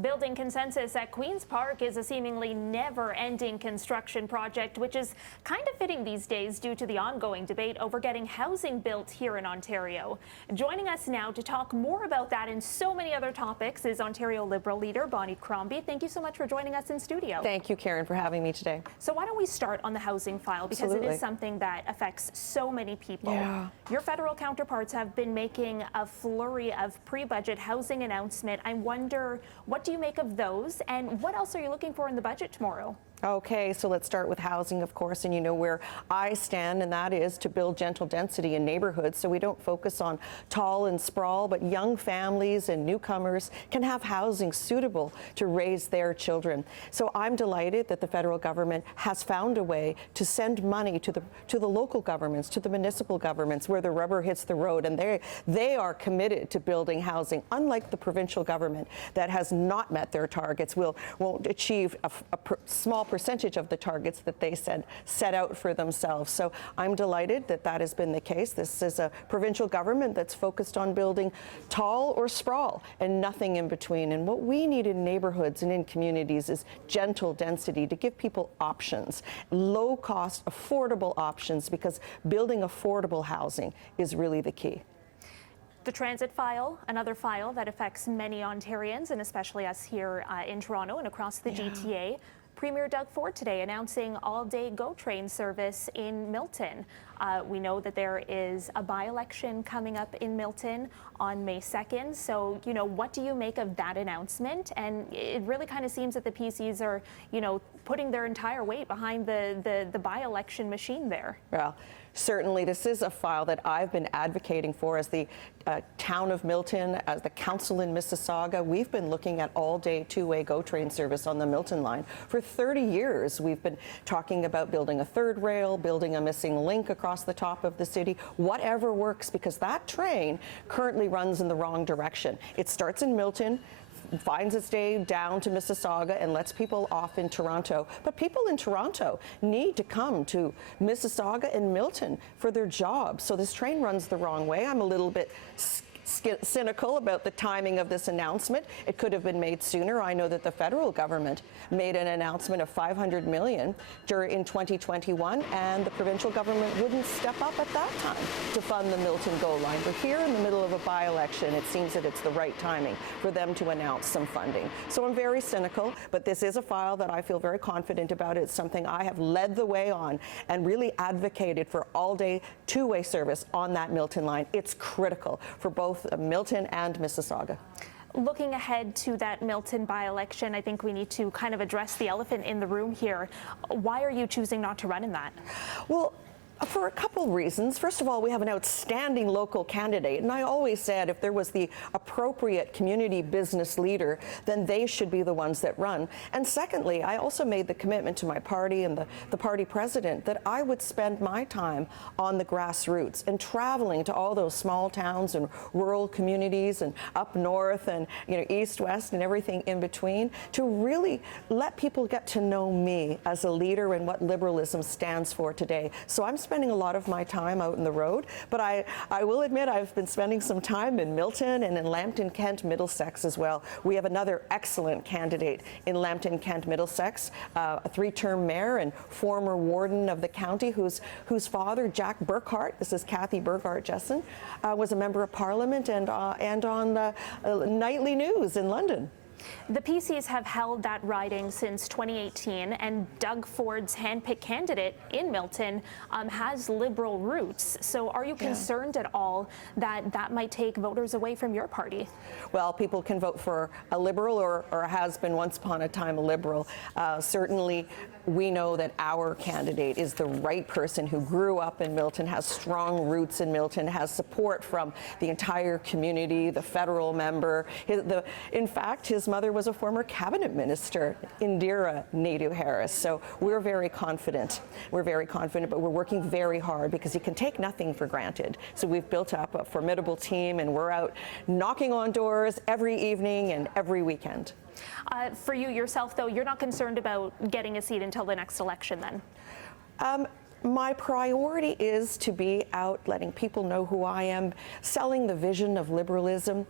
Building consensus at Queen's Park is a seemingly never-ending construction project, which is kind of fitting these days due to the ongoing debate over getting housing built here in Ontario. Joining us now to talk more about that and so many other topics is Ontario Liberal leader Bonnie Crombie. Thank you so much for joining us in studio. Thank you, Caryn, for having me today. So why don't we start on the housing file, because Absolutely. It is something that affects so many people. Yeah. Your federal counterparts have been making a flurry of pre-budget housing announcement. I wonder, what do you make of those, and what else are you looking for in the budget tomorrow? Okay, so let's start with housing, of course, and you know where I stand, and that is to build gentle density in neighborhoods so we don't focus on tall and sprawl, but young families and newcomers can have housing suitable to raise their children. So I'm delighted that the federal government has found a way to send money to the local governments, to the municipal governments where the rubber hits the road, and they are committed to building housing, unlike the provincial government that has not met their targets, won't achieve a small percentage of the targets that they set out for themselves. So I'm delighted that that has been the case. This is a provincial government that's focused on building tall or sprawl and nothing in between. And what we need in neighborhoods and in communities is gentle density to give people options, low cost, affordable options, because building affordable housing is really the key. The transit file, another file that affects many Ontarians, and especially us here in Toronto and across the GTA. Premier Doug Ford today announcing all-day GO train service in Milton. We know that there is a by-election coming up in Milton on May 2nd. So, you know, what do you make of that announcement? And it really kind of seems that the PCs are, you know, putting their entire weight behind the by-election machine there. Well, certainly this is a file that I've been advocating for as the town of Milton, as the council in Mississauga. We've been looking at all-day two-way GO train service on the Milton line for 30 years. We've been talking about building a third rail, building a missing link across the top of the city, whatever works, because that train currently runs in the wrong direction. It starts in Milton, finds its way down to Mississauga, and lets people off in Toronto. But people in Toronto need to come to Mississauga and Milton for their jobs. So this train runs the wrong way. I'm a little bit cynical about the timing of this announcement. It could have been made sooner. I know that the federal government made an announcement of $500 million in 2021, and the provincial government wouldn't step up at that time to fund the Milton GO line. We're here in the middle of a by-election. It seems that it's the right timing for them to announce some funding. So I'm very cynical, but this is a file that I feel very confident about. It's something I have led the way on and really advocated for all-day two-way service on that Milton line. It's critical for both Milton and Mississauga. Looking ahead to that Milton by-election, I think we need to kind of address the elephant in the room here. Why are you choosing not to run in that? Well, for a couple reasons. First of all, we have an outstanding local candidate, and I always said if there was the appropriate community business leader, then they should be the ones that run. And secondly, I also made the commitment to my party and the party president that I would spend my time on the grassroots and traveling to all those small towns and rural communities and up north and, you know, east, west, and everything in between, to really let people get to know me as a leader and what liberalism stands for today. So I'm spending a lot of my time out in the road, but I will admit I've been spending some time in Milton and in Lambton, Kent, Middlesex as well. We have another excellent candidate in Lambton, Kent, Middlesex, a three-term mayor and former warden of the county whose father, Jack Burkhart, this is Kathy Burkhart-Jessen, was a member of Parliament and on the nightly news in London. The PCs have held that riding since 2018, and Doug Ford's handpicked candidate in Milton has Liberal roots. So are you concerned at all that that might take voters away from your party? Well, people can vote for a Liberal or has been once upon a time a Liberal. Certainly, we know that our candidate is the right person who grew up in Milton, has strong roots in Milton, has support from the entire community, the federal member. In fact, his mother was a former cabinet minister, Indira Naidu-Harris. So we're very confident. We're very confident, but we're working very hard because you can take nothing for granted. So we've built up a formidable team, and we're out knocking on doors every evening and every weekend. For you yourself, though, you're not concerned about getting a seat until the next election then? My priority is to be out letting people know who I am, selling the vision of liberalism,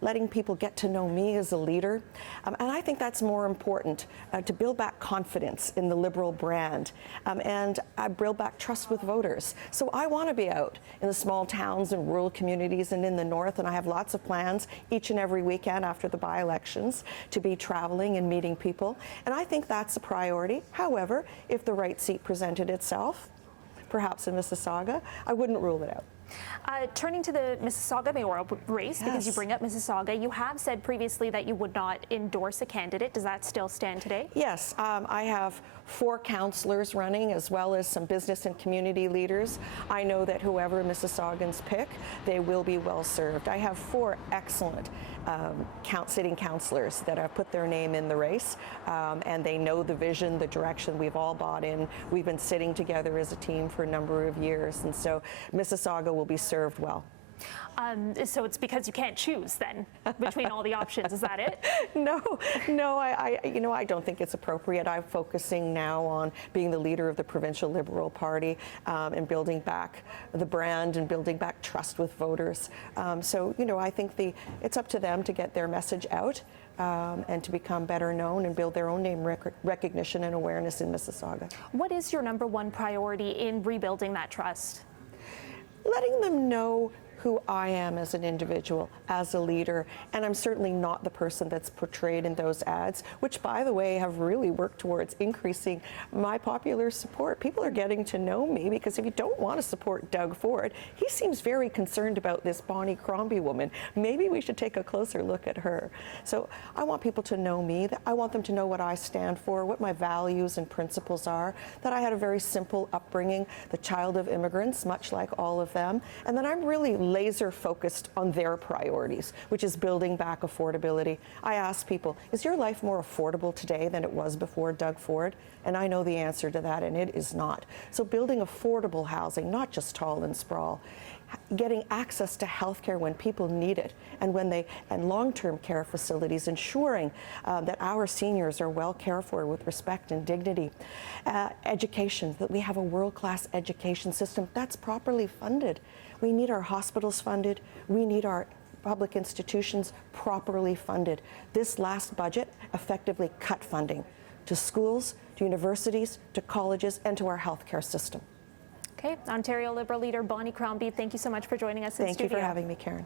letting people get to know me as a leader. And I think that's more important, to build back confidence in the Liberal brand, and build back trust with voters. So I want to be out in the small towns and rural communities and in the north, and I have lots of plans each and every weekend after the by-elections to be traveling and meeting people. And I think that's a priority. However, if the right seat presented itself, perhaps in Mississauga, I wouldn't rule it out. Turning to the Mississauga mayoral race, because you bring up Mississauga, you have said previously that you would not endorse a candidate. Does that still stand today? Yes, I have 4 councillors running, as well as some business and community leaders. I know that whoever Mississaugans pick, they will be well served. I have 4 excellent sitting councillors that have put their name in the race, and they know the vision, the direction. We've all bought in. We've been sitting together as a team for a number of years, and so Mississauga will be served well. So it's because you can't choose then between all the options. Is that it? No, I don't think it's appropriate. I'm focusing now on being the leader of the Provincial Liberal Party, and building back the brand and building back trust with voters. So I think it's up to them to get their message out, and to become better known and build their own name recognition and awareness in Mississauga. What is your #1 priority in rebuilding that trust? Letting them know who I am as an individual, as a leader, and I'm certainly not the person that's portrayed in those ads, which, by the way, have really worked towards increasing my popular support. People are getting to know me, because if you don't want to support Doug Ford, he seems very concerned about this Bonnie Crombie woman. Maybe we should take a closer look at her. So I want people to know me. I want them to know what I stand for, what my values and principles are, that I had a very simple upbringing, the child of immigrants, much like all of them, and that I'm really laser focused on their priorities, which is building back affordability. I ask people, is your life more affordable today than it was before Doug Ford? And I know the answer to that, and it is not. So building affordable housing, not just tall and sprawl, getting access to health care when people need it, and long-term care facilities, ensuring that our seniors are well cared for with respect and dignity. Education, that we have a world-class education system that's properly funded. We need our hospitals funded. We need our public institutions properly funded. This last budget effectively cut funding to schools, to universities, to colleges, and to our healthcare system. Okay, Ontario Liberal leader Bonnie Crombie, thank you so much for joining us in studio. Thank you for having me, Caryn.